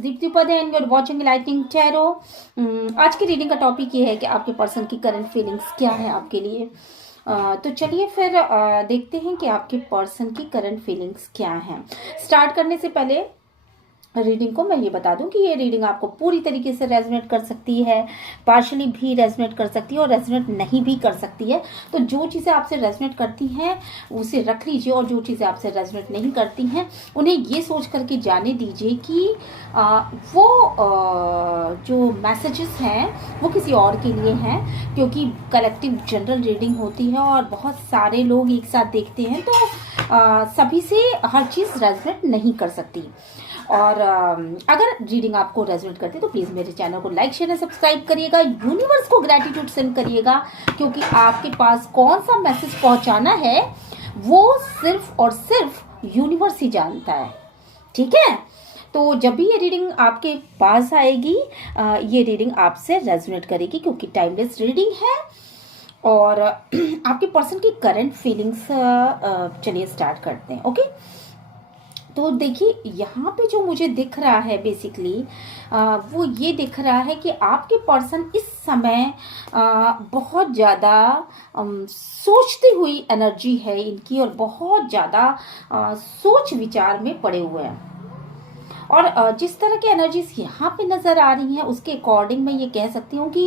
Deepti Upadhyay and you're watching lighting tarot. आज की reading का टॉपिक ये है कि आपके पर्सन की करंट फीलिंग्स क्या है आपके लिए। तो चलिए फिर देखते हैं कि आपके पर्सन की करंट फीलिंग्स क्या हैं। स्टार्ट करने से पहले रीडिंग को मैं ये बता दूं कि ये रीडिंग आपको पूरी तरीके से रेजोनेट कर सकती है, पार्शली भी रेजोनेट कर सकती है और रेजोनेट नहीं भी कर सकती है। तो जो चीज़ें आपसे रेजोनेट करती हैं उसे रख लीजिए और जो चीज़ें आपसे रेजोनेट नहीं करती हैं उन्हें ये सोच करके जाने दीजिए कि वो जो मैसेजेस हैं वो किसी और के लिए हैं, क्योंकि कलेक्टिव जनरल रीडिंग होती है और बहुत सारे लोग एक साथ देखते हैं, तो सभी से हर चीज़ रेजोनेट नहीं कर सकती। और अगर रीडिंग आपको रेजोनेट करती है तो प्लीज़ मेरे चैनल को लाइक शेयर और सब्सक्राइब करिएगा। यूनिवर्स को ग्रैटिट्यूड सेंड करिएगा, क्योंकि आपके पास कौन सा मैसेज पहुंचाना है वो सिर्फ और सिर्फ यूनिवर्स ही जानता है। ठीक है, तो जब भी ये रीडिंग आपके पास आएगी ये रीडिंग आपसे रेजोनेट करेगी, क्योंकि टाइमलेस रीडिंग है। और आपके पर्सन की करंट फीलिंग्स चलिए स्टार्ट करते हैं। ओके, तो देखिए यहाँ पे जो मुझे दिख रहा है बेसिकली वो ये दिख रहा है कि आपके पर्सन इस समय बहुत ज़्यादा सोचती हुई एनर्जी है इनकी, और बहुत ज़्यादा सोच विचार में पड़े हुए हैं। और जिस तरह की एनर्जीज यहाँ पे नज़र आ रही हैं उसके अकॉर्डिंग मैं ये कह सकती हूँ कि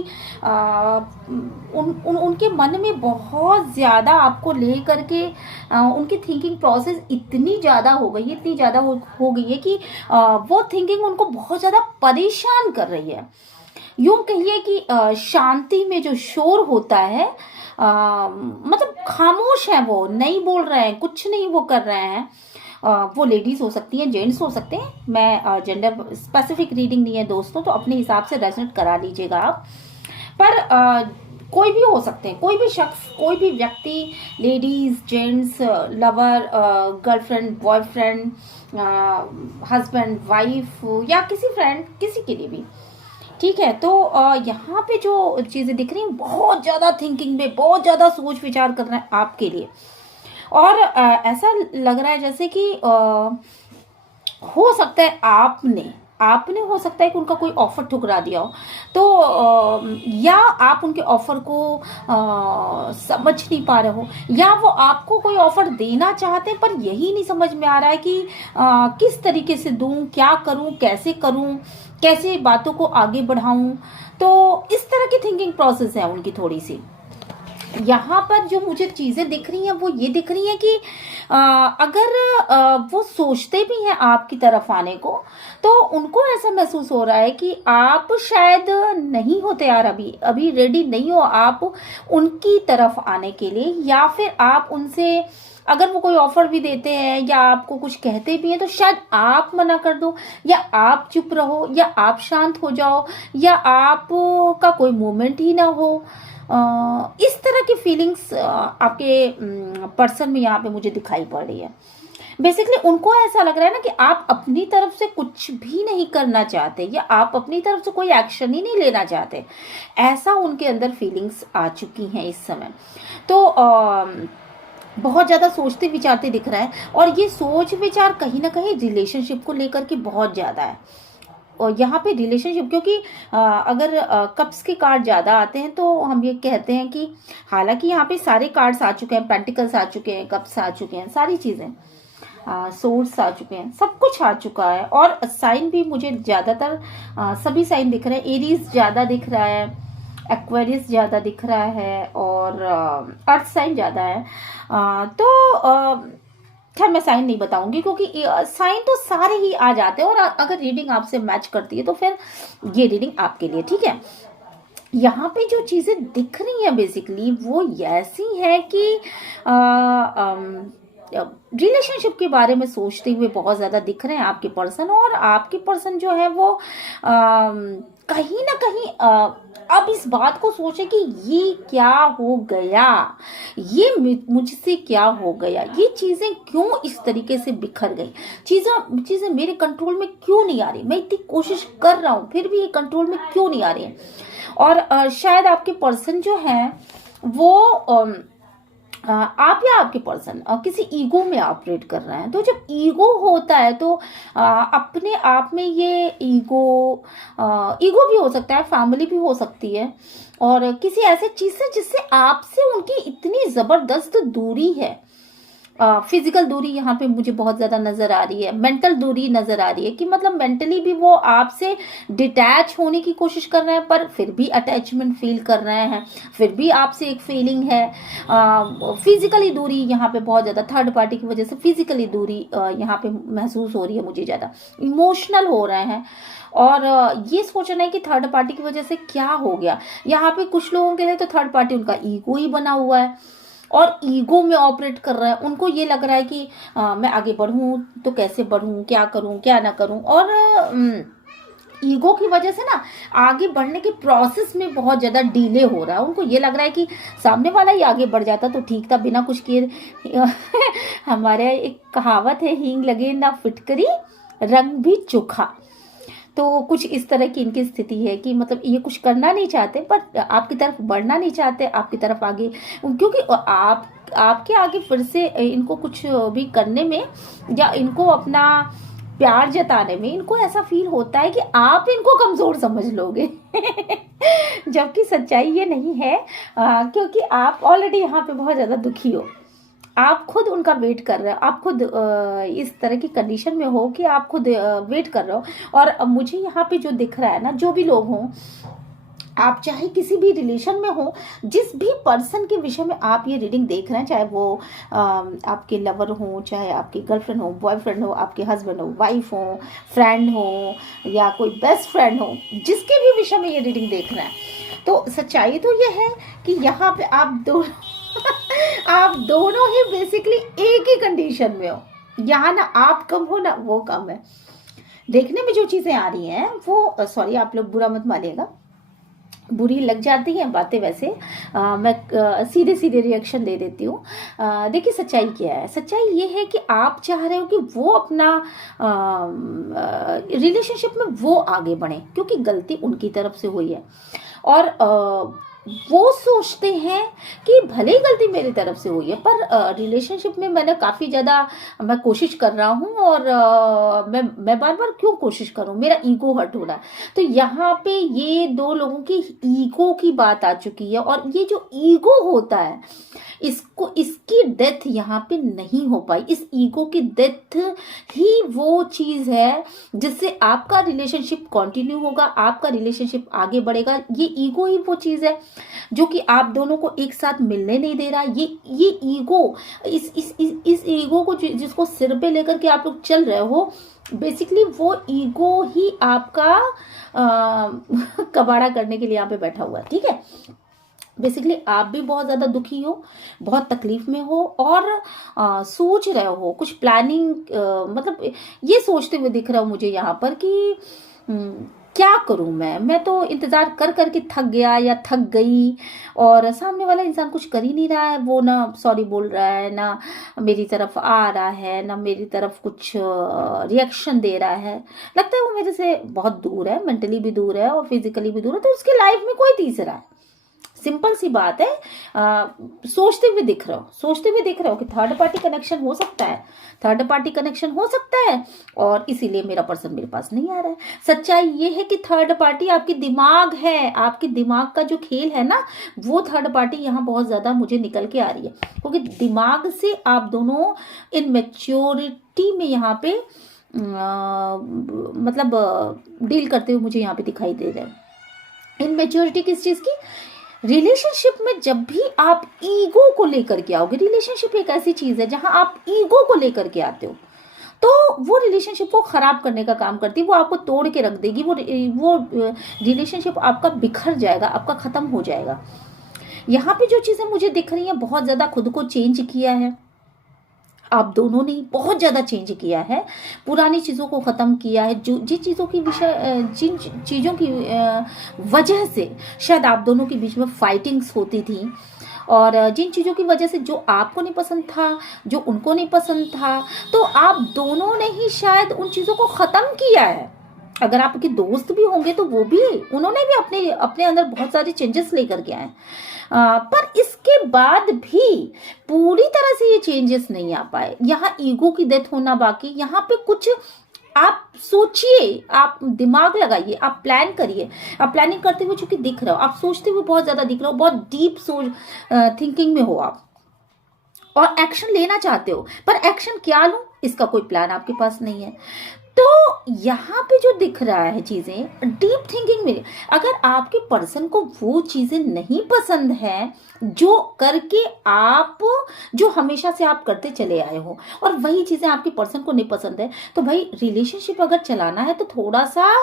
उनके मन में बहुत ज़्यादा आपको ले करके उनकी थिंकिंग प्रोसेस इतनी ज़्यादा हो गई है, इतनी ज़्यादा हो गई है कि वो थिंकिंग उनको बहुत ज़्यादा परेशान कर रही है। यूँ कहिए कि शांति में जो शोर होता है, मतलब खामोश है, वो नहीं बोल रहे हैं, कुछ नहीं वो कर रहे हैं। वो लेडीज हो सकती हैं, जेंट्स हो सकते हैं। मैं जेंडर स्पेसिफिक रीडिंग नहीं है दोस्तों, तो अपने हिसाब से रेजोनेट करा लीजिएगा आप। पर कोई भी हो सकते हैं, कोई भी शख्स, कोई भी व्यक्ति, ladies, gents, lover, girlfriend, boyfriend, husband, wife या किसी फ्रेंड, किसी के लिए भी। ठीक है, तो यहाँ पे जो चीज़ें दिख रही हैं बहुत ज़्यादा थिंकिंग में, बहुत ज़्यादा सोच विचार कर रहे हैं आपके लिए। और ऐसा लग रहा है जैसे कि हो सकता है आपने हो सकता है कि उनका कोई ऑफर ठुकरा दिया हो, तो या आप उनके ऑफर को समझ नहीं पा रहे हो, या वो आपको कोई ऑफर देना चाहते हैं पर यही नहीं समझ में आ रहा है कि किस तरीके से दूं, क्या करूं, कैसे करूं, कैसे बातों को आगे बढ़ाऊं। तो इस तरह की थिंकिंग प्रोसेस है उनकी थोड़ी सी। यहाँ पर जो मुझे चीज़ें दिख रही हैं वो ये दिख रही हैं कि अगर वो सोचते भी हैं आपकी तरफ आने को, तो उनको ऐसा महसूस हो रहा है कि आप शायद नहीं हो तैयार, अभी रेडी नहीं हो आप उनकी तरफ आने के लिए, या फिर आप उनसे अगर वो कोई ऑफर भी देते हैं या आपको कुछ कहते भी हैं तो शायद आप मना कर दो, या आप चुप रहो, या आप शांत हो जाओ, या आप का कोई मोमेंट ही ना हो। इस तरह की फीलिंग्स आपके पर्सन में यहाँ पे मुझे दिखाई पड़ रही है। बेसिकली उनको ऐसा लग रहा है ना कि आप अपनी तरफ से कुछ भी नहीं करना चाहते, या आप अपनी तरफ से कोई एक्शन ही नहीं लेना चाहते। ऐसा उनके अंदर फीलिंग्स आ चुकी हैं इस समय। तो बहुत ज़्यादा सोचते विचारते दिख रहा है, और ये सोच विचार कहीं ना कहीं रिलेशनशिप को लेकर के बहुत ज़्यादा है। और यहाँ पे रिलेशनशिप, क्योंकि अगर कप्स के कार्ड ज़्यादा आते हैं तो हम ये कहते हैं कि हालांकि यहाँ पे सारे कार्ड्स आ चुके हैं, पेंटिकल्स आ चुके हैं, कप्स आ चुके हैं, सारी चीज़ें, सोर्स आ चुके हैं, सब कुछ आ चुका है। और साइन भी मुझे ज़्यादातर सभी साइन दिख रहे हैं। एरीज ज़्यादा दिख रहा है, एक्वेरियस ज़्यादा दिख रहा है, और अर्थ साइन ज़्यादा है। तो खैर मैं साइन नहीं बताऊंगी, क्योंकि साइन तो सारे ही आ जाते हैं, और अगर रीडिंग आपसे मैच करती है तो फिर ये रीडिंग आपके लिए। ठीक है, यहाँ पे जो चीज़ें दिख रही हैं बेसिकली वो ऐसी है कि रिलेशनशिप के बारे में सोचते हुए बहुत ज़्यादा दिख रहे हैं आपके पर्सन, और आपके पर्सन जो है वो कहीं ना कहीं अब इस बात को सोचे कि ये क्या हो गया, ये मुझसे क्या हो गया, ये चीज़ें क्यों इस तरीके से बिखर गई, चीज़ें मेरे कंट्रोल में क्यों नहीं आ रही, मैं इतनी कोशिश कर रहा हूँ फिर भी ये कंट्रोल में क्यों नहीं आ रही है। और शायद आपके पर्सन जो है वो आप या आपके पर्सन किसी ईगो में ऑपरेट कर रहे हैं। तो जब ईगो होता है तो अपने आप में ये ईगो भी हो सकता है, फैमिली भी हो सकती है, और किसी ऐसे चीज से जिससे आपसे उनकी इतनी जबरदस्त दूरी है। फिजिकल दूरी यहाँ पे मुझे बहुत ज्यादा नजर आ रही है, मेंटल दूरी नजर आ रही है कि मतलब मेंटली भी वो आपसे डिटैच होने की कोशिश कर रहे हैं, पर फिर भी अटैचमेंट फील कर रहे हैं, फिर भी आपसे एक फीलिंग है। फिजिकली दूरी यहाँ पे बहुत ज्यादा, थर्ड पार्टी की वजह से फिजिकली दूरी यहाँ पे महसूस हो रही है मुझे, ज्यादा इमोशनल हो रहे हैं। और ये सोचना है कि थर्ड पार्टी की वजह से क्या हो गया। यहाँ पे कुछ लोगों के लिए तो थर्ड पार्टी उनका ईगो ही बना हुआ है और ईगो में ऑपरेट कर रहा है। उनको ये लग रहा है कि मैं आगे बढ़ूं तो कैसे बढ़ूं, क्या करूं क्या ना करूं, और ईगो की वजह से ना आगे बढ़ने के प्रोसेस में बहुत ज़्यादा डिले हो रहा है। उनको ये लग रहा है कि सामने वाला ही आगे बढ़ जाता तो ठीक था, बिना कुछ किए। हमारे एक कहावत है, हींग लगे ना फिटकरी रंग भी चोखा। तो कुछ इस तरह की इनकी स्थिति है कि मतलब ये कुछ करना नहीं चाहते, पर आपकी तरफ बढ़ना नहीं चाहते, आपकी तरफ आगे, क्योंकि आपके आगे फिर से इनको कुछ भी करने में या इनको अपना प्यार जताने में इनको ऐसा फील होता है कि आप इनको कमजोर समझ लोगे। जबकि सच्चाई ये नहीं है, क्योंकि आप ऑलरेडी यहाँ पे बहुत ज्यादा दुखी हो। आप खुद उनका वेट कर रहे हो, आप खुद इस तरह की कंडीशन में हो कि आप खुद वेट कर रहे हो। और मुझे यहाँ पे जो दिख रहा है ना, जो भी लोग हों, आप चाहे किसी भी रिलेशन में हो, जिस भी पर्सन के विषय में आप ये रीडिंग देख रहे हैं, चाहे वो आपके लवर हो, चाहे आपकी गर्लफ्रेंड हो, बॉयफ्रेंड हो, आपके हस्बैंड हो, वाइफ हो, फ्रेंड हो, या कोई बेस्ट फ्रेंड हो, जिसके भी विषय में ये रीडिंग देख रहे हैं, तो सच्चाई तो ये है कि यहाँ पे आप दोनों ही बेसिकली एक ही कंडीशन में हो। यहाँ ना आप कम हो ना वो कम है। देखने में जो चीजें आ रही हैं वो, सॉरी आप लोग बुरा मत मानिएगा, बुरी लग जाती हैं बातें वैसे, मैं सीधे सीधे रिएक्शन दे देती हूँ। देखिए सच्चाई क्या है, सच्चाई ये है कि आप चाह रहे हो कि वो अपना रिलेशनशिप में वो आगे बढ़े, क्योंकि गलती उनकी तरफ से हुई है। और वो सोचते हैं कि भले ही गलती मेरी तरफ से हुई है, पर रिलेशनशिप में मैंने काफ़ी ज़्यादा मैं कोशिश कर रहा हूँ, और मैं बार बार क्यों कोशिश करूँ, मेरा ईगो हर्ट हो रहा है। तो यहाँ पे ये दो लोगों की ईगो की बात आ चुकी है, और ये जो ईगो होता है इसकी डेथ यहाँ पे नहीं हो पाई। इस ईगो की डेथ ही वो चीज़ है जिससे आपका रिलेशनशिप कंटिन्यू होगा, आपका रिलेशनशिप आगे बढ़ेगा। ये ईगो ही वो चीज़ है जो कि आप दोनों को एक साथ मिलने नहीं दे रहा। ये ईगो, इस ईगो को जिसको सिर पे लेकर के आप लोग चल रहे हो, बेसिकली वो ईगो ही आपका कबाड़ा करने के लिए यहाँ पे बैठा हुआ है। ठीक है, बेसिकली आप भी बहुत ज़्यादा दुखी हो, बहुत तकलीफ में हो, और सोच रहे हो कुछ प्लानिंग, मतलब ये सोचते हुए दिख रहा हूँ मुझे यहाँ पर कि क्या करूं मैं तो इंतज़ार कर करके थक गया या थक गई, और सामने वाला इंसान कुछ कर ही नहीं रहा है। वो ना सॉरी बोल रहा है, ना मेरी तरफ आ रहा है, ना मेरी तरफ कुछ रिएक्शन दे रहा है। लगता है वो मेरे से बहुत दूर है, मेंटली भी दूर है और फिजिकली भी दूर है। तो उसकी लाइफ में कोई तीसरा है। सिंपल सी बात है, सोचते हुए दिख रहे हो कि थर्ड पार्टी कनेक्शन हो सकता है, थर्ड पार्टी कनेक्शन हो सकता है, और इसीलिए मेरा पर्सन मेरे पास नहीं आ रहा है। सच्चाई ये है कि थर्ड पार्टी आपकी दिमाग है, आपके दिमाग का जो खेल है ना, वो थर्ड पार्टी यहाँ बहुत ज्यादा मुझे निकल के आ रही है, क्योंकि दिमाग से आप दोनों इन मैच्योरिटी में यहाँ पे मतलब डील करते हुए मुझे यहाँ पे दिखाई दे रहा है। इन मैच्योरिटी किस चीज की? रिलेशनशिप में जब भी आप ईगो को लेकर के आओगे, रिलेशनशिप एक ऐसी चीज है जहां आप ईगो को लेकर के आते हो, तो वो रिलेशनशिप को खराब करने का काम करती है, वो आपको तोड़ के रख देगी, वो रिलेशनशिप आपका बिखर जाएगा, आपका खत्म हो जाएगा। यहाँ पे जो चीजें मुझे दिख रही हैं, बहुत ज्यादा खुद को चेंज किया है आप दोनों ने, बहुत ज़्यादा चेंज किया है, पुरानी चीज़ों को ख़त्म किया है। जो जिन चीज़ों की जिन चीज़ों की वजह से शायद आप दोनों के बीच में फाइटिंग्स होती थी, और जिन चीज़ों की वजह से जो आपको नहीं पसंद था, जो उनको नहीं पसंद था, तो आप दोनों ने ही शायद उन चीज़ों को ख़त्म किया है। अगर आपके दोस्त भी होंगे तो वो भी, उन्होंने भी अपने अपने अंदर बहुत सारे चेंजेस लेकर के आए, पर इसके बाद भी पूरी तरह से ये चेंजेस नहीं आ पाए। यहाँ ईगो की डेथ होना बाकी, यहाँ पे कुछ आप सोचिए, आप दिमाग लगाइए, आप प्लान करिए। आप प्लानिंग करते हुए चूंकि दिख रहे हो, आप सोचते हुए बहुत ज्यादा दिख रहे हो, बहुत डीप सोच थिंकिंग में हो आप, और एक्शन लेना चाहते हो, पर एक्शन क्या लूं इसका कोई प्लान आपके पास नहीं है। तो यहाँ पे जो दिख रहा है चीजें डीप थिंकिंग में, अगर आपके पर्सन को वो चीजें नहीं पसंद है जो करके आप, जो हमेशा से आप करते चले आए हो, और वही चीजें आपके पर्सन को नहीं पसंद है, तो भाई रिलेशनशिप अगर चलाना है तो थोड़ा सा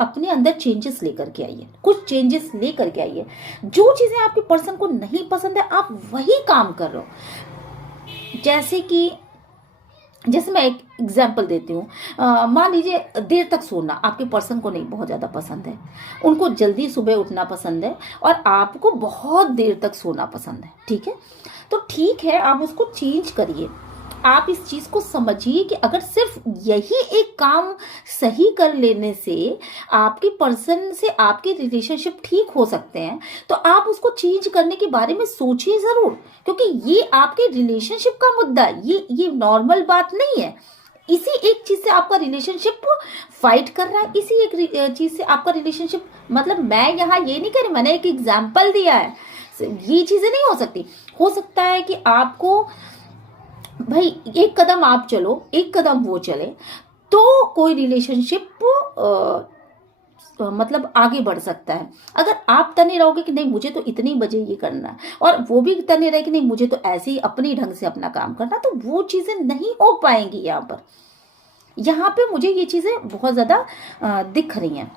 अपने अंदर चेंजेस लेकर के आइए, कुछ चेंजेस लेकर के आइए। जो चीजें आपके पर्सन को नहीं पसंद है आप वही काम कर रहे हो। जैसे मैं एक एग्जाम्पल देती हूँ, मान लीजिए देर तक सोना आपके पर्सन को नहीं बहुत ज़्यादा पसंद है, उनको जल्दी सुबह उठना पसंद है, और आपको बहुत देर तक सोना पसंद है, ठीक है। तो ठीक है, आप उसको चेंज करिए। आप इस चीज को समझिए कि अगर सिर्फ यही एक काम सही कर लेने से आपके पर्सन से आपके रिलेशनशिप ठीक हो सकते हैं, तो आप उसको चेंज करने के बारे में सोचिए जरूर, क्योंकि ये आपके रिलेशनशिप का मुद्दा है, ये नॉर्मल बात नहीं है। इसी एक चीज से आपका रिलेशनशिप फाइट कर रहा है, इसी एक चीज से आपका रिलेशनशिप, मतलब मैं यहाँ ये नहीं कह रही, मैंने एक एग्जाम्पल दिया है, ये चीजें नहीं हो सकती। हो सकता है कि आपको भाई एक कदम आप चलो, एक कदम वो चले, तो कोई रिलेशनशिप मतलब आगे बढ़ सकता है। अगर आप तने रहोगे कि नहीं मुझे तो इतनी बजे ये करना है, और वो भी तने रहे कि नहीं मुझे तो ऐसे ही अपने ढंग से अपना काम करना, तो वो चीजें नहीं हो पाएंगी। यहाँ पे मुझे ये चीजें बहुत ज्यादा दिख रही हैं।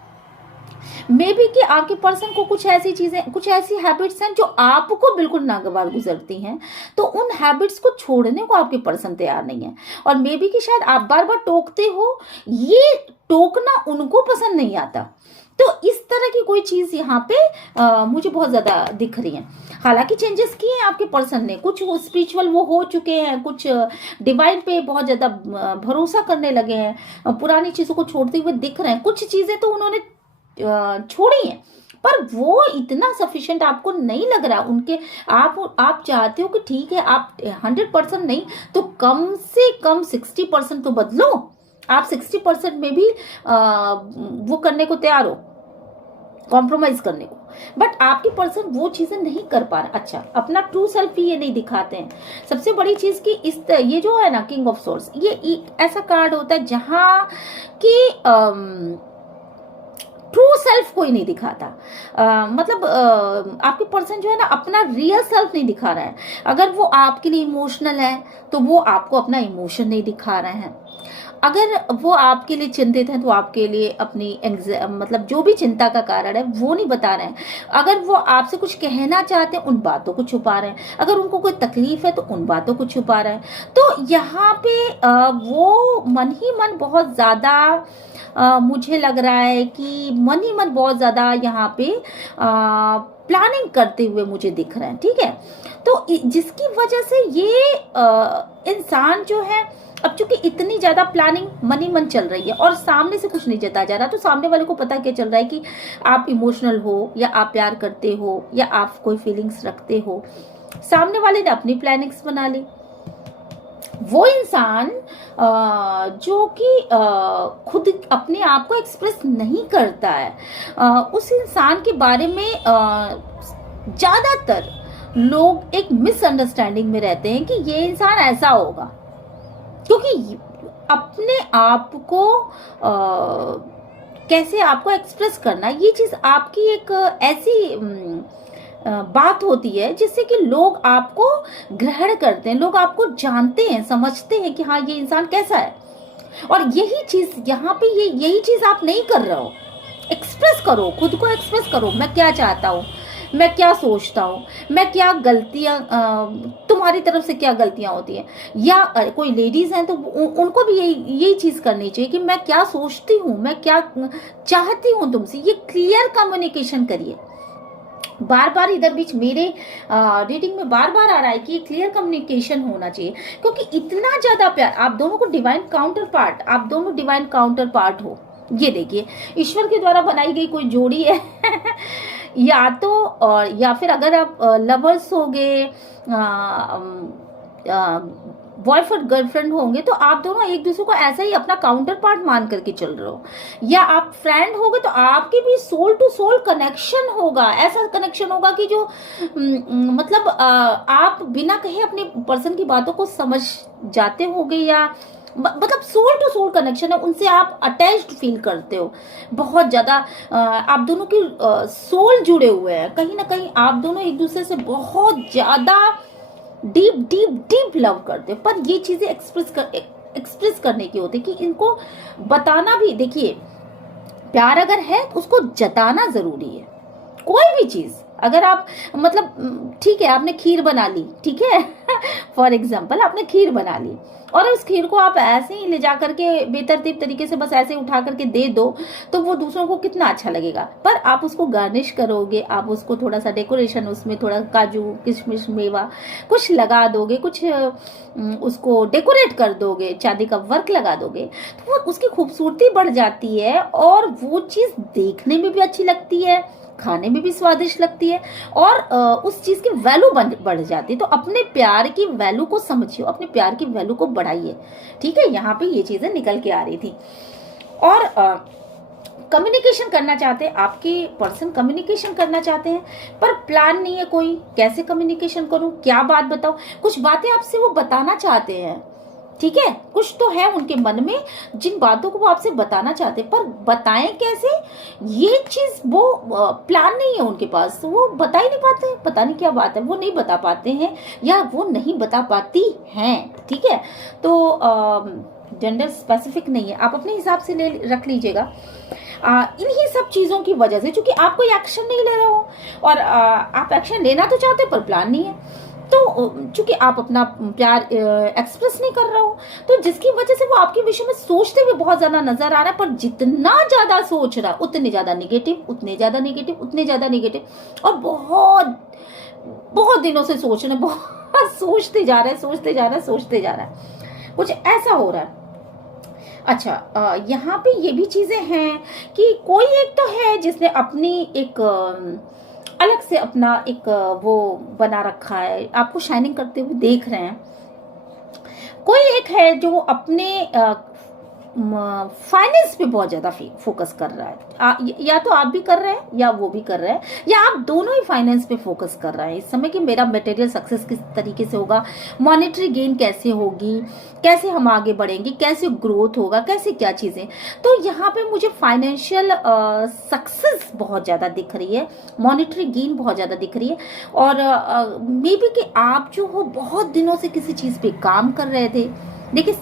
मे बी कि आपके पर्सन को कुछ ऐसी चीजें, कुछ ऐसी हैबिट्स हैं जो आपको बिल्कुल नागवार गुजरती हैं, तो उन हैबिट्स को छोड़ने को आपके पर्सन तैयार नहीं है। और मे बी कि शायद आप बार बार टोकते हो, ये टोकना उनको पसंद नहीं आता। तो इस तरह की कोई चीज यहाँ पे मुझे बहुत ज्यादा दिख रही है। हालांकि चेंजेस किए हैं आपके पर्सन ने, कुछ वो स्पिरिचुअल वो हो चुके हैं, कुछ डिवाइन पे बहुत ज्यादा भरोसा करने लगे हैं, पुरानी चीजों को छोड़ते हुए दिख रहे हैं। कुछ चीजें तो उन्होंने छोड़ी है, पर वो इतना सफिशिएंट आपको नहीं लग रहा उनके। आप चाहते हो कि ठीक है आप 100% नहीं तो कम से कम 60% तो बदलो। आप 60% में भी वो करने को तैयार हो, कॉम्प्रोमाइज करने को, बट आपके पर्सन वो चीजें नहीं कर पा रहे। अच्छा, अपना ट्रू सेल्फ भी ये नहीं दिखाते हैं। सबसे बड़ी चीज की ये जो है ना किंग ऑफ सोर्स, ये एक ऐसा कार्ड होता है जहां की ट्रू सेल्फ कोई नहीं दिखाता। मतलब आपके पर्सन जो है ना अपना रियल सेल्फ नहीं दिखा रहा है। अगर वो आपके लिए इमोशनल है तो वो आपको अपना इमोशन नहीं दिखा रहे हैं। अगर वो आपके लिए चिंतित हैं तो आपके लिए अपनी मतलब जो भी चिंता का कारण है वो नहीं बता रहे हैं। अगर वो आपसे कुछ कहना चाहते हैं उन बातों को छुपा रहे हैं। अगर उनको कोई तकलीफ है तो उन बातों को छुपा रहे हैं। तो यहाँ पे वो मन ही मन बहुत ज्यादा मुझे लग रहा है कि मन ही मन बहुत ज्यादा यहाँ पे प्लानिंग करते हुए मुझे दिख रहे हैं, ठीक है। तो जिसकी वजह से ये इंसान जो है, अब चूंकि इतनी ज्यादा प्लानिंग मन ही मन चल रही है और सामने से कुछ नहीं जताया जा रहा, तो सामने वाले को पता क्या चल रहा है कि आप इमोशनल हो या आप प्यार करते हो या आप कोई फीलिंग्स रखते हो। सामने वाले ने अपनी प्लानिंग्स बना ली। वो इंसान जो कि खुद अपने आप को एक्सप्रेस नहीं करता है, उस इंसान के बारे में ज्यादातर लोग एक मिसअंडरस्टैंडिंग में रहते हैं कि ये इंसान ऐसा होगा, क्योंकि अपने आप को कैसे आपको एक्सप्रेस करना, ये चीज आपकी एक ऐसी बात होती है जिससे कि लोग आपको ग्रहण करते हैं, लोग आपको जानते हैं, समझते हैं कि हाँ ये इंसान कैसा है। और यही चीज यहाँ पे यही चीज आप नहीं कर रहे हो। एक्सप्रेस करो, खुद को एक्सप्रेस करो। मैं क्या चाहता हूँ, मैं क्या सोचता हूँ, मैं क्या गलतियां, तुम्हारी तरफ से क्या गलतियां होती हैं, या कोई लेडीज हैं तो उनको भी यही चीज करनी चाहिए कि मैं क्या सोचती हूँ, मैं क्या चाहती हूँ तुमसे। ये क्लियर कम्युनिकेशन करिए। बार बार इधर बीच मेरे रीडिंग में बार बार आ रहा है कि क्लियर कम्युनिकेशन होना चाहिए, क्योंकि इतना ज्यादा प्यार, आप दोनों को डिवाइन काउंटर पार्ट, आप दोनों डिवाइन काउंटर पार्ट हो, ये देखिए, ईश्वर के द्वारा बनाई गई कोई जोड़ी है या तो, और या फिर अगर आप लवर्स हो गए, बॉयफ्रेंड गर्लफ्रेंड होंगे, तो आप दोनों एक दूसरे को ऐसा ही अपना काउंटर पार्ट मान करके चल रहे हो। या आप फ्रेंड हो गए तो आपके भी सोल टू सोल कनेक्शन होगा, ऐसा कनेक्शन होगा कि जो मतलब आप बिना कहे अपने पर्सन की बातों को समझ जाते होगे, या मतलब सोल टू सोल कनेक्शन है, उनसे आप अटैच्ड फील करते हो बहुत ज्यादा। आप दोनों की सोल जुड़े हुए हैं, कहीं ना कहीं आप दोनों एक दूसरे से बहुत ज्यादा डीप डीप डीप लव करते हो। पर ये चीजें एक्सप्रेस करने की होती है कि इनको बताना भी। देखिए, प्यार अगर है तो उसको जताना जरूरी है। कोई भी चीज अगर आप मतलब ठीक है, आपने खीर बना ली, ठीक है फॉर एग्जाम्पल आपने खीर बना ली, और उस खीर को आप ऐसे ही ले जा करके बेतरतीब तरीके से बस ऐसे उठा करके दे दो, तो वो दूसरों को कितना अच्छा लगेगा। पर आप उसको गार्निश करोगे, आप उसको थोड़ा सा डेकोरेशन, उसमें थोड़ा काजू किशमिश मेवा कुछ लगा दोगे, कुछ उसको डेकोरेट कर दोगे, चांदी का वर्क लगा दोगे, तो वो उसकी खूबसूरती बढ़ जाती है, और वो चीज देखने में भी अच्छी लगती है, खाने में भी स्वादिष्ट लगती है, और उस चीज की वैल्यू बढ़ जाती है। तो अपने प्यार की वैल्यू को समझिए, अपने प्यार की वैल्यू को बढ़ाइए। ठीक है, यहाँ पे ये चीजें निकल के आ रही थी। और कम्युनिकेशन करना चाहते हैं, आपके पर्सन कम्युनिकेशन करना चाहते हैं, पर प्लान नहीं है कोई, कैसे कम्युनिकेशन करूं, क्या बात बताऊं। कुछ बातें आपसे वो बताना चाहते हैं, ठीक है, कुछ तो है उनके मन में जिन बातों को वो आपसे बताना चाहते हैं, पर बताएं कैसे, ये चीज वो प्लान नहीं है उनके पास, वो बता ही नहीं पाते। पता नहीं क्या बात है, वो नहीं बता पाते हैं या वो नहीं बता पाती हैं। ठीक है, तो जेंडर स्पेसिफिक नहीं है, आप अपने हिसाब से ले रख लीजिएगा। इन्हीं सब चीजों की वजह से, चूंकि आप कोई एक्शन नहीं ले रहे हो, और आप एक्शन लेना तो चाहते हो पर प्लान नहीं है, तो चूंकि आप अपना प्यार एक्सप्रेस नहीं कर रहे हो, तो जिसकी वजह से वो आपके विषय में सोचते हुए बहुत ज्यादा नजर आ रहा है। पर जितना ज्यादा सोच रहा है उतने ज्यादा निगेटिव, उतने ज्यादा निगेटिव, उतने ज्यादा निगेटिव, और बहुत बहुत दिनों से सोच रहे हैं, बहुत सोचते जा रहे हैं, सोचते जा रहा है, सोचते जा रहा है, कुछ ऐसा हो रहा है। अच्छा, यहाँ पे ये भी चीजें हैं कि कोई एक तो है जिसने अपनी एक अलग से अपना एक वो बना रखा है, आपको शाइनिंग करते हुए देख रहे हैं। कोई एक है जो अपने फाइनेंस पे बहुत ज्यादा फोकस कर रहा है, या तो आप भी कर रहे हैं या वो भी कर रहे हैं, या आप दोनों ही फाइनेंस पे फोकस कर रहे हैं इस समय कि मेरा मटेरियल सक्सेस किस तरीके से होगा, मॉनेटरी गेन कैसे होगी, कैसे हम आगे बढ़ेंगे, कैसे ग्रोथ होगा, कैसे क्या चीजें। तो यहाँ पे मुझे फाइनेंशियल सक्सेस बहुत ज्यादा दिख रही है, मॉनेटरी गेन बहुत ज्यादा दिख रही है, और मे बी कि आप जो हो बहुत दिनों से किसी चीज पे काम कर रहे थे। देखिए,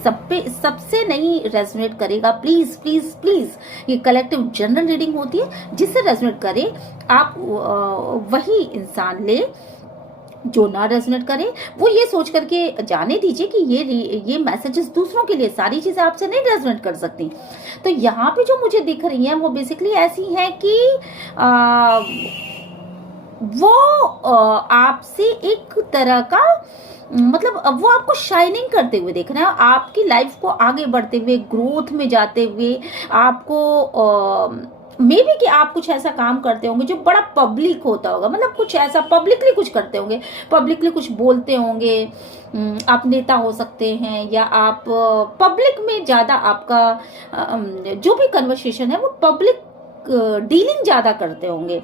सबसे नहीं रेजोनेट करेगा, प्लीज प्लीज प्लीज, ये कलेक्टिव जनरल रीडिंग होती है, जिससे रेजोनेट करे आप वही इंसान ले, जो ना रेजोनेट करे वो ये सोच करके जाने दीजिए कि ये मैसेजेस दूसरों के लिए, सारी चीजें आपसे नहीं रेजोनेट कर सकती। तो यहाँ पे जो मुझे दिख रही है वो बेसिकली ऐसी है कि वो आपसे एक तरह का मतलब अब वो आपको शाइनिंग करते हुए देख रहे हैं, आपकी लाइफ को आगे बढ़ते हुए, ग्रोथ में जाते हुए, आपको मे बी कि आप कुछ ऐसा काम करते होंगे जो बड़ा पब्लिक होता होगा, मतलब कुछ ऐसा पब्लिकली कुछ करते होंगे, पब्लिकली कुछ बोलते होंगे। आप नेता हो सकते हैं, या आप पब्लिक में ज्यादा आपका जो भी कन्वर्सेशन है वो पब्लिक डीलिंग ज्यादा करते होंगे।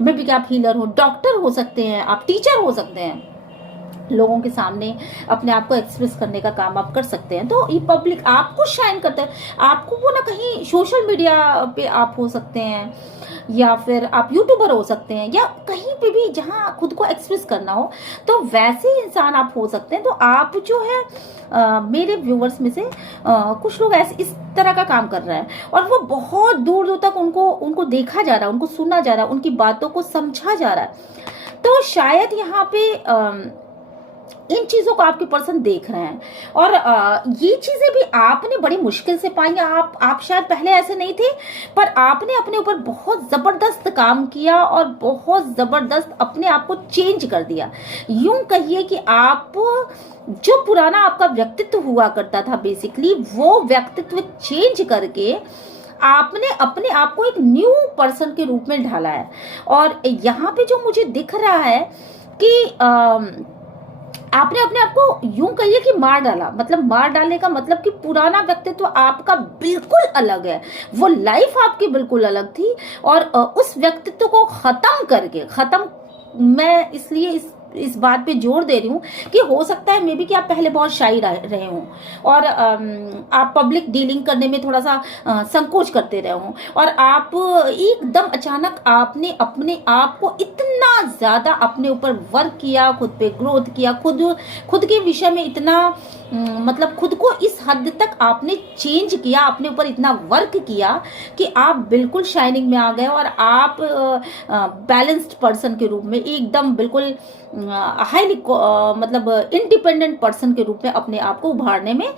मे बी कि आप हीलर हो, डॉक्टर हो सकते हैं, आप टीचर हो सकते हैं, लोगों के सामने अपने आप को एक्सप्रेस करने का काम आप कर सकते हैं। तो ये पब्लिक आपको शाइन करता है, आपको वो ना कहीं सोशल मीडिया पे आप हो सकते हैं, या फिर आप यूट्यूबर हो सकते हैं, या कहीं पे भी जहां खुद को एक्सप्रेस करना हो, तो वैसे इंसान आप हो सकते हैं। तो आप जो है मेरे व्यूवर्स में से कुछ लोग ऐसे इस तरह का काम कर रहे हैं, और वो बहुत दूर दूर तक उनको देखा जा रहा है, उनको सुना जा रहा है, उनकी बातों को समझा जा रहा है। तो शायद यहाँ पे इन चीजों को आपके पर्सन देख रहे हैं, और ये चीजें भी आपने बड़ी मुश्किल से पाई। आप शायद पहले ऐसे नहीं थे, पर आपने अपने ऊपर बहुत जबरदस्त काम किया और बहुत जबरदस्त अपने आप को चेंज कर दिया। यूं कहिए कि आप जो पुराना आपका व्यक्तित्व हुआ करता था, बेसिकली वो व्यक्तित्व चेंज करके आपने अपने आप को एक न्यू पर्सन के रूप में ढाला है। और यहाँ पे जो मुझे दिख रहा है कि आपने अपने आप को यूं कहिए कि मार डाला। मतलब मार डालने का मतलब कि पुराना व्यक्तित्व आपका बिल्कुल अलग है, वो लाइफ आपकी बिल्कुल अलग थी, और उस व्यक्तित्व को खत्म करके, खत्म, मैं इसलिए इस बात पे जोर दे रही हूँ कि हो सकता है मे बी कि आप पहले बहुत शाई रहे हों, और आप पब्लिक डीलिंग करने में थोड़ा सा संकोच करते रहे हों, और आप एकदम अचानक आपने अपने आप को इतना ज्यादा अपने ऊपर वर्क किया, खुद पे ग्रोथ किया, खुद के विषय में इतना मतलब खुद को इस हद तक आपने चेंज किया, अपने ऊपर इतना वर्क किया कि आप बिल्कुल शाइनिंग में आ गए, और आप बैलेंस्ड पर्सन के रूप में एकदम बिल्कुल हाईली मतलब इंडिपेंडेंट पर्सन के रूप में अपने आप को उभारने में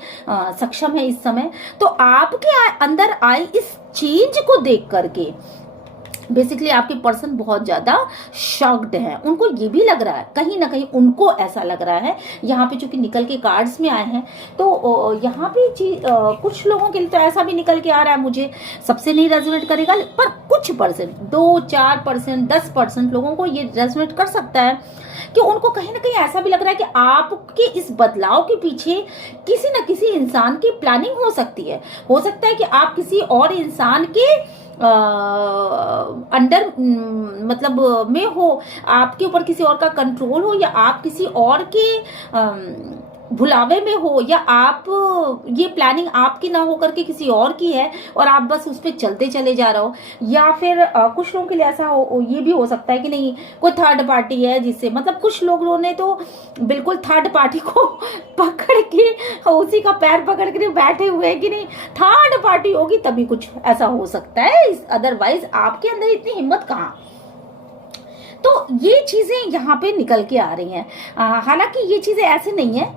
सक्षम है इस समय। तो आपके अंदर आई इस चेंज को देख करके बेसिकली आपके पर्सन बहुत ज्यादा शॉक्ड है। उनको ये भी लग रहा है, कहीं ना कहीं उनको ऐसा लग रहा है, यहाँ पे चूंकि निकल के कार्ड्स में आए हैं तो यहाँ पे कुछ लोगों के लिए तो ऐसा भी निकल के आ रहा है, मुझे सबसे नहीं रेजोनेट करेगा, पर कुछ परसेंट, 2-4%, 10% लोगों को ये रेजोनेट कर सकता है कि उनको कहीं ना कहीं ऐसा भी लग रहा है कि आपके इस बदलाव के पीछे किसी न किसी इंसान की प्लानिंग हो सकती है। हो सकता है कि आप किसी और इंसान के अंडर मतलब में हो, आपके ऊपर किसी और का कंट्रोल हो, या आप किसी और के भुलावे में हो, या आप ये प्लानिंग आपकी ना होकर के किसी और की है और आप बस उस पर चलते चले जा रहे हो। या फिर कुछ लोगों के लिए ऐसा हो, ये भी हो सकता है कि नहीं कोई थर्ड पार्टी है जिससे, मतलब कुछ लोगों ने तो बिल्कुल थर्ड पार्टी को पकड़ के उसी का पैर पकड़ के बैठे हुए हैं कि नहीं थर्ड पार्टी होगी तभी कुछ ऐसा हो सकता है, अदरवाइज आपके अंदर इतनी हिम्मत कहाँ। तो ये चीजें यहाँ पे निकल के आ रही हैं। हालांकि ये चीजें ऐसे नहीं है,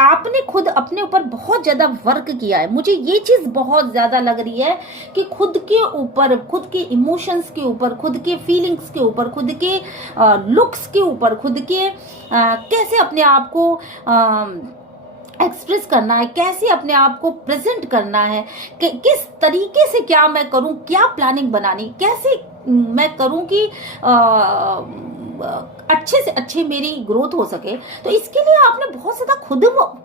आपने खुद अपने ऊपर बहुत ज्यादा वर्क किया है। मुझे ये चीज बहुत ज्यादा लग रही है कि खुद के ऊपर, खुद के इमोशंस के ऊपर, खुद के फीलिंग्स के ऊपर, खुद के लुक्स के ऊपर, खुद के कैसे अपने आप को एक्सप्रेस करना है, कैसे अपने आप को प्रेजेंट करना है, कि किस तरीके से क्या मैं करूं, क्या प्लानिंग बनानी, कैसे मैं करूं कि अच्छे से अच्छे मेरी ग्रोथ हो सके। तो इसके लिए आपने बहुत ज्यादा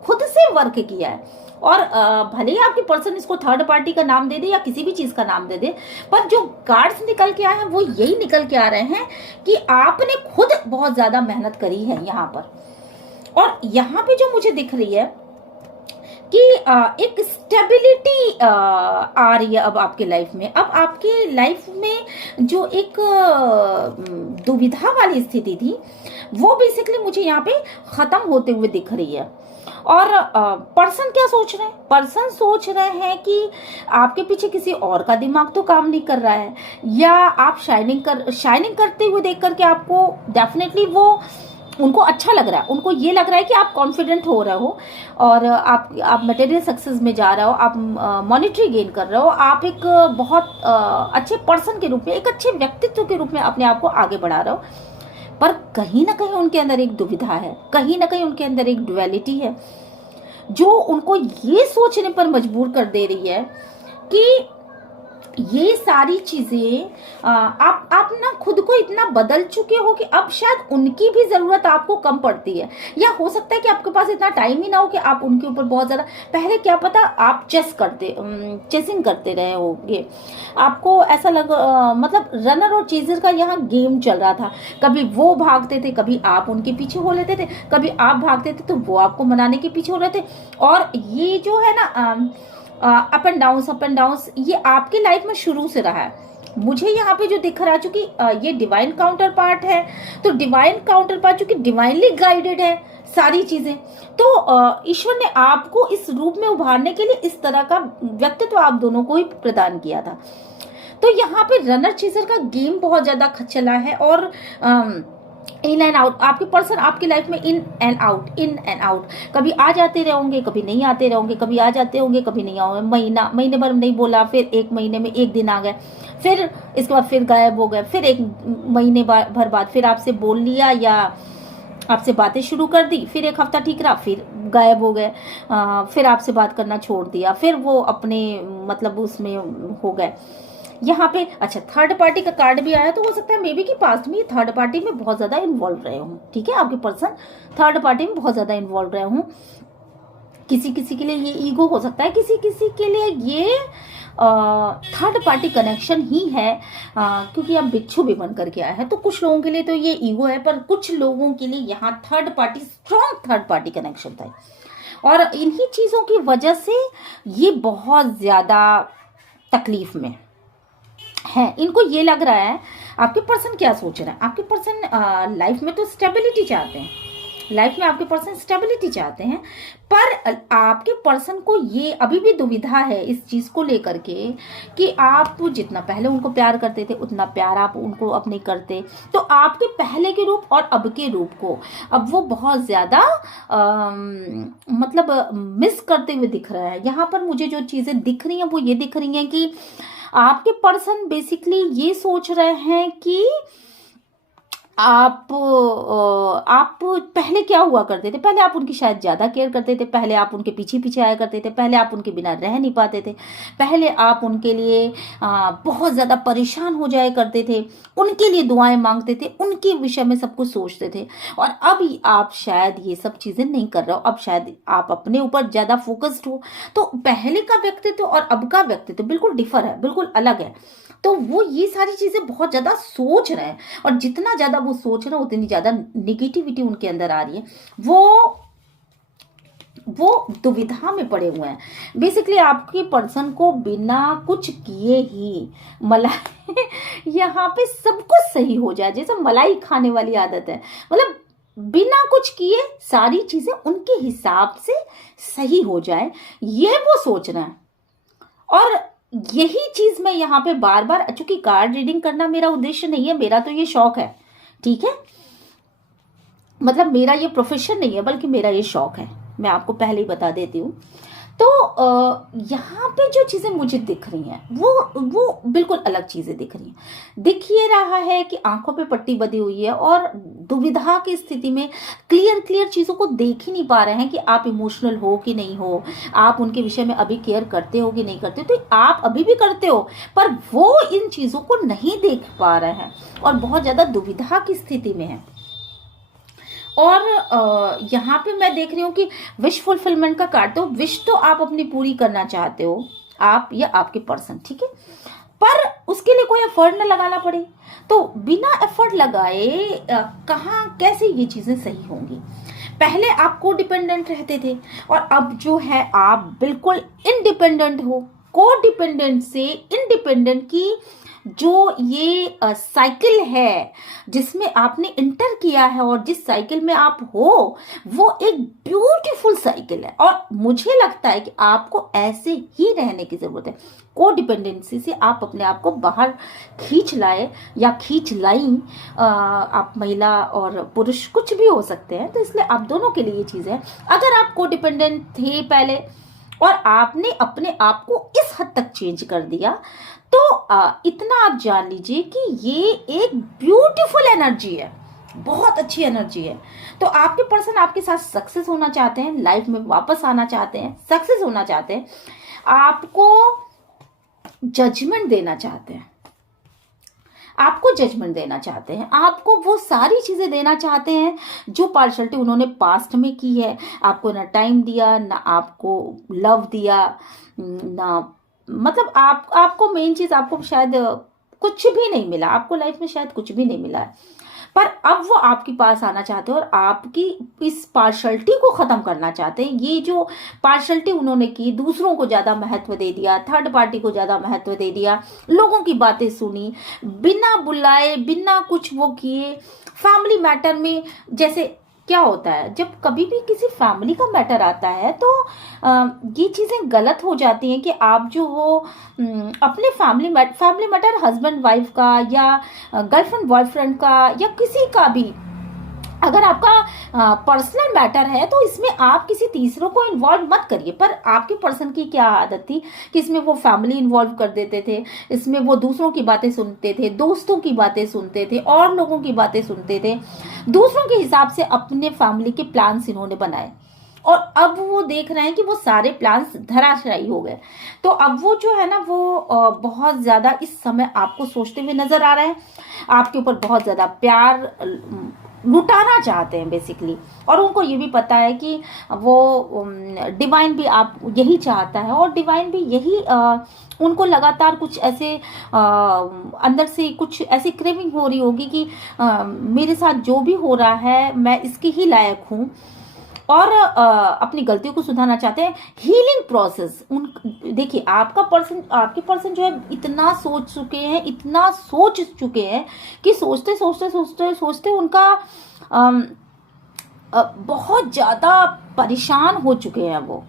खुद से वर्क किया है। और भले ही आपकी पर्सन इसको थर्ड पार्टी का नाम दे दे या किसी भी चीज का नाम दे दे, पर जो कार्ड्स निकल के आए हैं वो यही निकल के आ रहे हैं कि आपने खुद बहुत ज्यादा मेहनत करी है यहाँ पर। और यहाँ पे जो मुझे दिख रही है कि एक स्टेबिलिटी आ रही है अब आपके लाइफ में। अब आपके लाइफ में जो एक दुविधा वाली स्थिति थी वो बेसिकली मुझे यहाँ पे खत्म होते हुए दिख रही है। और पर्सन क्या सोच रहे हैं? पर्सन सोच रहे हैं कि आपके पीछे किसी और का दिमाग तो काम नहीं कर रहा है, या आप शाइनिंग करते हुए देख करके आपको डेफिनेटली वो उनको अच्छा लग रहा है। उनको ये लग रहा है कि आप कॉन्फिडेंट हो रहे हो और आप मटेरियल सक्सेस में जा रहे हो, आप मॉनेटरी गेन कर रहे हो, आप एक बहुत अच्छे पर्सन के रूप में, एक अच्छे व्यक्तित्व के रूप में अपने आप को आगे बढ़ा रहे हो। पर कहीं ना कहीं उनके अंदर एक दुविधा है, कहीं ना कहीं उनके अंदर एक डुअलिटी है जो उनको ये सोचने पर मजबूर कर दे रही है कि ये सारी चीजें आप ना खुद को इतना बदल चुके हो कि अब शायद उनकी भी जरूरत आपको कम पड़ती है। या हो सकता है कि आपके पास इतना टाइम ही ना हो कि आप उनके ऊपर बहुत ज्यादा, पहले क्या पता आप चेसिंग करते रहे होगे, आपको ऐसा मतलब रनर और चेजर का यहाँ गेम चल रहा था। कभी वो भागते थे, कभी आप उनके पीछे हो लेते थे, कभी आप भागते थे तो वो आपको मनाने के पीछे हो रहे थे। और ये जो है ना अप एंड डाउन, ये आपकी लाइफ में शुरू से रहा है। मुझे यहाँ पे जो दिख रहा है, चूंकि ये डिवाइन काउंटर पार्ट है, तो डिवाइन काउंटर पार्ट चूंकि डिवाइनली गाइडेड है सारी चीजें, तो ईश्वर ने आपको इस रूप में उभारने के लिए इस तरह का व्यक्तित्व आप दोनों को ही प्रदान किया था। तो यहाँ पे रनर चेजर का गेम बहुत ज्यादा चला है, और इन एंड आउट, आपके पर्सन आपकी लाइफ में इन एंड आउट, कभी आ जाते रहोगे, कभी नहीं आते रहोगे, कभी आ जाते होंगे, कभी नहीं आओगे। महीने भर नहीं बोला, फिर एक महीने में एक दिन आ गए, फिर इसके बाद फिर गायब हो गए, फिर एक महीने भर बाद फिर आपसे बोल लिया, या आपसे बातें शुरू कर दी, फिर एक हफ्ता ठीक रहा, फिर गायब हो गए, फिर आपसे बात करना छोड़ दिया, फिर वो अपने मतलब उसमें हो गए। यहाँ पे अच्छा थर्ड पार्टी का कार्ड भी आया, तो हो सकता है मे बी कि पास्ट में ये थर्ड पार्टी में बहुत ज्यादा इन्वॉल्व रहे हूँ। ठीक है, आपके पर्सन थर्ड पार्टी में बहुत ज्यादा इन्वॉल्व रहे हूँ। किसी किसी के लिए ये ईगो हो सकता है, किसी किसी के लिए ये थर्ड पार्टी कनेक्शन ही है, क्योंकि अब बिच्छू भी बन करके आया है। तो कुछ लोगों के लिए तो ये ईगो है, पर कुछ लोगों के लिए यहाँ third party, strong third party connection था, और इन्हीं चीजों की वजह से ये बहुत ज्यादा तकलीफ में है। इनको ये लग रहा है, आपके पर्सन क्या सोच रहे हैं, आपके पर्सन लाइफ में तो स्टेबिलिटी चाहते हैं, लाइफ में आपके पर्सन स्टेबिलिटी चाहते हैं, पर आपके पर्सन को ये अभी भी दुविधा है इस चीज को लेकर के कि आप जितना पहले उनको प्यार करते थे उतना प्यार आप उनको अब नहीं करते। तो आपके पहले के रूप और अब के रूप को अब वो बहुत ज्यादा मतलब मिस करते हुए दिख रहा है। यहाँ पर मुझे जो चीजें दिख रही हैं वो ये दिख रही हैं कि आपके पर्सन बेसिकली ये सोच रहे हैं कि आप पहले क्या हुआ करते थे, पहले आप उनकी शायद ज्यादा केयर करते थे, पहले आप उनके पीछे पीछे आया करते थे, पहले आप उनके बिना रह नहीं पाते थे, पहले आप उनके लिए बहुत ज्यादा परेशान हो जाया करते थे, उनके लिए दुआएं मांगते थे, उनके विषय में सब कुछ सोचते थे। और अब आप शायद ये सब चीजें नहीं कर रहे हो, अब शायद आप अपने ऊपर ज्यादा फोकस्ड हो। तो पहले का व्यक्तित्व और अब का व्यक्तित्व बिल्कुल डिफर है, बिल्कुल अलग है। तो वो ये सारी चीजें बहुत ज्यादा सोच रहे हैं, और जितना ज्यादा वो सोच रहे हैं उतनी ज्यादा निगेटिविटी उनके अंदर आ रही है। वो दुविधा में पड़े हुए हैं। बेसिकली आपके पर्सन को बिना कुछ किए ही मलाई यहाँ पे सब कुछ सही हो जाए, जैसे मलाई खाने वाली आदत है, मतलब बिना कुछ किए सारी चीजें उनके हिसाब से सही हो जाए, ये वो सोच रहे हैं। और यही चीज मैं यहाँ पे बार बार, चूंकि कार्ड रीडिंग करना मेरा उद्देश्य नहीं है, मेरा तो ये शौक है, ठीक है, मतलब मेरा ये प्रोफेशन नहीं है बल्कि मेरा ये शौक है, मैं आपको पहले ही बता देती हूँ। तो यहाँ पे जो चीजें मुझे दिख रही हैं वो बिल्कुल अलग चीजें दिख रही हैं। दिख ये रहा है कि आंखों पे पट्टी बंधी हुई है, और दुविधा की स्थिति में क्लियर चीजों को देख ही नहीं पा रहे हैं कि आप इमोशनल हो कि नहीं हो, आप उनके विषय में अभी केयर करते हो कि नहीं करते। तो आप अभी भी करते हो, पर वो इन चीजों को नहीं देख पा रहे हैं और बहुत ज्यादा दुविधा की स्थिति में है। और यहाँ पे मैं देख रही हूँ कि विश फुलफिलमेंट का कार्ड, तो विश तो आप अपनी पूरी करना चाहते हो, आप या आपके पर्सन, ठीक है, पर उसके लिए कोई एफर्ट ना लगाना पड़े। तो बिना एफर्ट लगाए कहाँ कैसे ये चीजें सही होंगी। पहले आप को डिपेंडेंट रहते थे, और अब जो है आप बिल्कुल इंडिपेंडेंट हो। को डिपेंडेंट से इंडिपेंडेंट की जो ये साइकिल है जिसमें आपने इंटर किया है, और जिस साइकिल में आप हो, वो एक ब्यूटीफुल साइकिल है, और मुझे लगता है कि आपको ऐसे ही रहने की जरूरत है। को डिपेंडेंसी से आप अपने आप को बाहर खींच लाए या खींच लाई, आप महिला और पुरुष कुछ भी हो सकते हैं, तो इसलिए आप दोनों के लिए ये चीज है। अगर आप को डिपेंडेंट थे पहले और आपने अपने आप को इस हद तक चेंज कर दिया, तो इतना आप जान लीजिए कि ये एक ब्यूटीफुल एनर्जी है, बहुत अच्छी एनर्जी है। तो आपके पर्सन आपके साथ सक्सेस होना चाहते हैं, लाइफ में वापस आना चाहते हैं, सक्सेस होना चाहते हैं, आपको जजमेंट देना चाहते हैं, आपको जजमेंट देना चाहते हैं, आपको वो सारी चीजें देना चाहते हैं जो पार्शलिटी उन्होंने पास्ट में की है। आपको ना टाइम दिया, ना आपको लव दिया, ना मतलब आपको मेन चीज, आपको शायद कुछ भी नहीं मिला, आपको लाइफ में शायद कुछ भी नहीं मिला है, पर अब वो आपके पास आना चाहते हैं और आपकी इस पार्शलिटी को खत्म करना चाहते हैं। ये जो पार्शलिटी उन्होंने की, दूसरों को ज्यादा महत्व दे दिया, थर्ड पार्टी को ज्यादा महत्व दे दिया, लोगों की बातें सुनी, बिना बुलाए, बिना कुछ वो किए, फैमिली मैटर में, जैसे क्या होता है जब कभी भी किसी फैमिली का मैटर आता है तो ये चीजें गलत हो जाती हैं कि आप जो हो अपने फैमिली मैटर हस्बैंड वाइफ का या गर्लफ्रेंड बॉयफ्रेंड का या किसी का भी अगर आपका पर्सनल मैटर है तो इसमें आप किसी तीसरों को इन्वॉल्व मत करिए। पर आपके पर्सन की क्या आदत थी कि इसमें वो फैमिली इन्वॉल्व कर देते थे, इसमें वो दूसरों की बातें सुनते थे, दोस्तों की बातें सुनते थे, और लोगों की बातें सुनते थे, दूसरों के हिसाब से अपने फैमिली के प्लान्स इन्होंने बनाए। और अब वो देख रहे हैं कि वो सारे प्लान्स धराशायी हो गए। तो अब वो जो है ना वो बहुत ज्यादा इस समय आपको सोचते हुए नजर आ रहे हैं, आपके ऊपर बहुत ज्यादा प्यार लुटाना चाहते हैं बेसिकली। और उनको ये भी पता है कि वो डिवाइन भी आप यही चाहता है, और डिवाइन भी यही उनको लगातार कुछ ऐसे अंदर से कुछ ऐसी क्रेविंग हो रही होगी कि मेरे साथ जो भी हो रहा है मैं इसके ही लायक हूँ, और अपनी गलतियों को सुधारना चाहते हैं। हीलिंग प्रोसेस उन देखिए, आपके पर्सन जो है इतना सोच चुके हैं, इतना सोच चुके हैं कि सोचते सोचते सोचते सोचते उनका बहुत ज्यादा परेशान हो चुके हैं वो,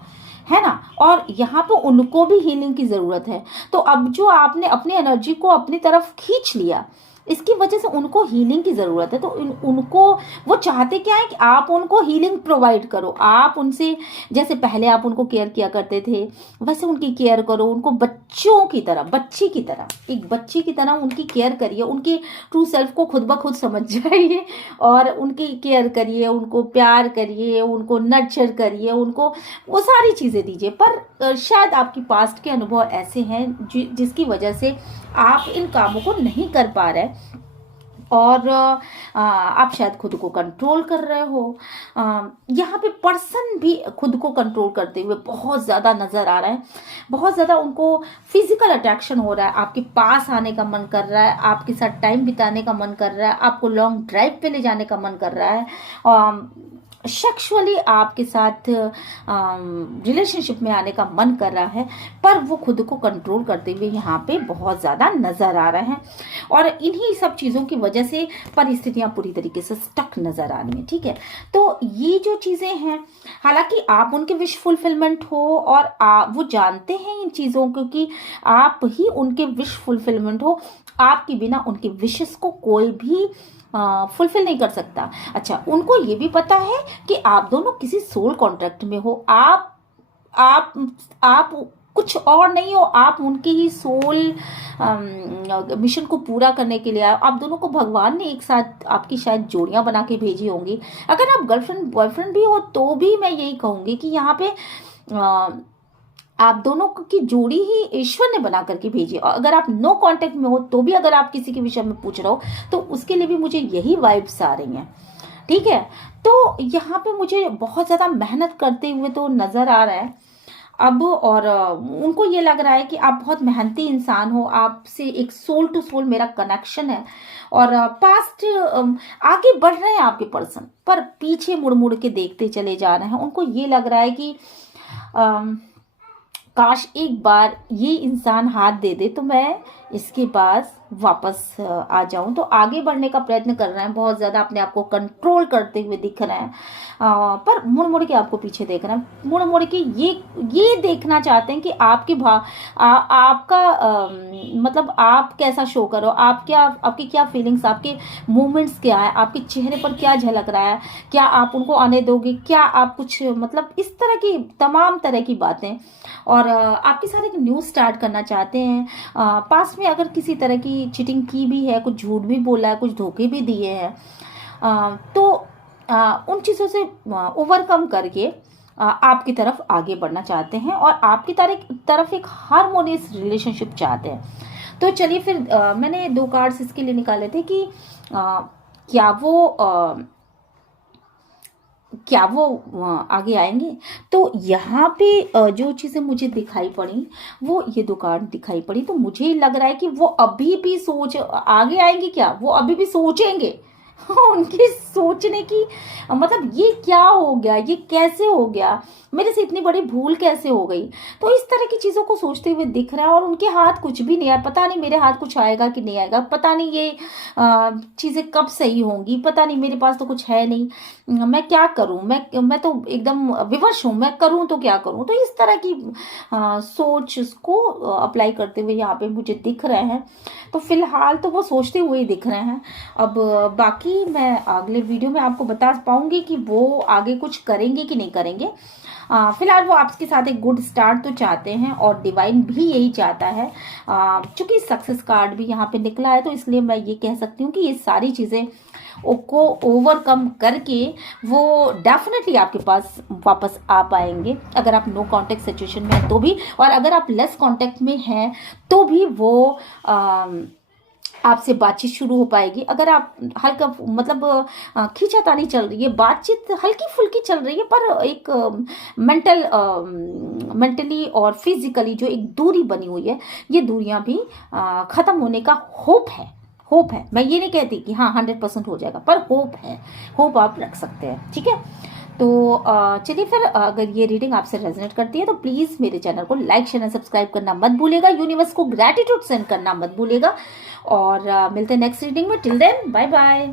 है ना। और यहाँ पे उनको भी हीलिंग की जरूरत है। तो अब जो आपने अपनी एनर्जी को अपनी तरफ खींच लिया, इसकी वजह से उनको हीलिंग की जरूरत है। तो उनको वो चाहते क्या है कि आप उनको हीलिंग प्रोवाइड करो। आप उनसे जैसे पहले आप उनको केयर किया करते थे वैसे उनकी केयर करो। उनको बच्चों की तरह, बच्ची की तरह, एक बच्ची की तरह उनकी केयर करिए। उनके ट्रू सेल्फ को खुद ब खुद समझ जाइए और उनकी केयर करिए, उनको प्यार करिए, उनको नर्चर करिए, उनको वो सारी चीजें दीजिए। पर शायद आपकी पास्ट के अनुभव ऐसे हैं जिसकी वजह से आप इन कामों को नहीं कर पा रहे, और आप शायद खुद को कंट्रोल कर रहे हो। यहाँ पे पर्सन भी खुद को कंट्रोल करते हुए बहुत ज़्यादा नज़र आ रहा है। बहुत ज़्यादा उनको फिजिकल अट्रैक्शन हो रहा है, आपके पास आने का मन कर रहा है, आपके साथ टाइम बिताने का मन कर रहा है, आपको लॉन्ग ड्राइव पे ले जाने का मन कर रहा है, सेक्सुअली आपके साथ रिलेशनशिप में आने का मन कर रहा है। पर वो खुद को कंट्रोल करते हुए यहाँ पे बहुत ज़्यादा नज़र आ रहे हैं, और इन्हीं सब चीज़ों की वजह से परिस्थितियाँ पूरी तरीके से स्टक नज़र आ रही हैं। ठीक है, तो ये जो चीज़ें हैं, हालांकि आप उनके विश फुलफिलमेंट हो, और वो जानते हैं इन चीज़ों को कि आप ही उनके विश फुलफिलमेंट हो। आपके बिना उनके विशेस को कोई भी फुलफिल नहीं कर सकता। अच्छा, उनको ये भी पता है कि आप दोनों किसी सोल कॉन्ट्रैक्ट में हो। आप आप कुछ और नहीं हो, आप उनके ही सोल मिशन को पूरा करने के लिए आप दोनों को भगवान ने एक साथ आपकी शायद जोड़ियां बना के भेजी होंगी। अगर आप गर्लफ्रेंड बॉयफ्रेंड भी हो तो भी मैं यही कहूंगी कि यहाँ पे आप दोनों की जोड़ी ही ईश्वर ने बना करके भेजी। और अगर आप नो कांटेक्ट में हो तो भी अगर आप किसी के विषय में पूछ रहे हो तो उसके लिए भी मुझे यही वाइब्स आ रही हैं। ठीक है, तो यहाँ पे मुझे बहुत ज्यादा मेहनत करते हुए तो नजर आ रहा है अब, और उनको ये लग रहा है कि आप बहुत मेहनती इंसान हो, आपसे एक सोल टू सोल मेरा कनेक्शन है, और पास्ट आगे बढ़ रहे हैं आपके पर्सन, पर पीछे मुड़ मुड़ के देखते चले जा रहे हैं। उनको ये लग रहा है कि काश एक बार ये इंसान हाथ दे दे तो मैं इसके पास वापस आ जाऊं। तो आगे बढ़ने का प्रयत्न कर रहे हैं, बहुत ज्यादा अपने आप को कंट्रोल करते हुए दिख रहे हैं, पर मुड़ मुड़ के आपको पीछे देख रहे हैं, मुड़ मुड़ के ये देखना चाहते हैं कि आपकी आपका मतलब आप कैसा शो करो, आपकी क्या फीलिंग्स, आपके मूवमेंट्स क्या है, आपके चेहरे पर क्या झलक रहा है, क्या आप उनको आने दोगे, क्या आप कुछ मतलब इस तरह की तमाम तरह की बातें। और आपके साथ एक न्यूज़ स्टार्ट करना चाहते हैं। पास में अगर किसी तरह की चीटिंग की भी है, कुछ झूठ भी बोला है, कुछ धोखे भी दिए हैं, तो उन चीज़ों से ओवरकम करके आपकी तरफ आगे बढ़ना चाहते हैं, और आपकी तरफ एक हार्मोनियस रिलेशनशिप चाहते हैं। तो चलिए फिर मैंने 2 कार्ड्स इसके लिए निकाले थे कि क्या वो आगे आएंगे। तो यहाँ पे जो चीज़ें मुझे दिखाई पड़ी वो ये 2 कार्ड दिखाई पड़ी, तो मुझे लग रहा है कि वो अभी भी आगे आएंगे, क्या वो अभी भी सोचेंगे। उनकी सोचने की मतलब ये क्या हो गया, ये कैसे हो गया, मेरे से इतनी बड़ी भूल कैसे हो गई। तो इस तरह की चीज़ों को सोचते हुए दिख रहा है, और उनके हाथ कुछ भी नहीं है। पता नहीं मेरे हाथ कुछ आएगा कि नहीं आएगा, पता नहीं ये चीज़ें कब सही होंगी, पता नहीं, मेरे पास तो कुछ है नहीं, मैं क्या करूं, मैं तो एकदम विवश हूं, मैं करूं तो क्या करूं। तो इस तरह की सोच को अप्लाई करते हुए यहाँ पे मुझे दिख रहे हैं। तो फिलहाल तो वो सोचते हुए ही दिख रहे हैं। अब बाकी बाकी मैं अगले वीडियो में आपको बता पाऊंगी कि वो आगे कुछ करेंगे कि नहीं करेंगे। फिलहाल वो आपके साथ एक गुड स्टार्ट तो चाहते हैं और डिवाइन भी यही चाहता है। चूंकि सक्सेस कार्ड भी यहाँ पे निकला है तो इसलिए मैं ये कह सकती हूँ कि ये सारी चीज़ें को ओवरकम करके वो डेफिनेटली आपके पास वापस आ पाएंगे। अगर आप नो कांटेक्ट सिचुएशन में हैं तो भी, और अगर आप लेस कांटेक्ट में हैं तो भी वो आपसे बातचीत शुरू हो पाएगी। अगर आप हल्का मतलब खींचातानी चल रही है, बातचीत हल्की फुल्की चल रही है, पर एक मेंटली और फिजिकली जो एक दूरी बनी हुई है, ये दूरियां भी खत्म होने का होप है। मैं ये नहीं कहती कि हाँ 100% हो जाएगा, पर होप है, होप आप रख सकते हैं। ठीक है, तो चलिए फिर, अगर ये रीडिंग आपसे रेजोनेट करती है तो प्लीज़ मेरे चैनल को लाइक शेयर एंड सब्सक्राइब करना मत भूलिएगा। यूनिवर्स को ग्रैटिट्यूड सेंड करना मत भूलिएगा। और मिलते हैं नेक्स्ट रीडिंग में। Till then bye bye.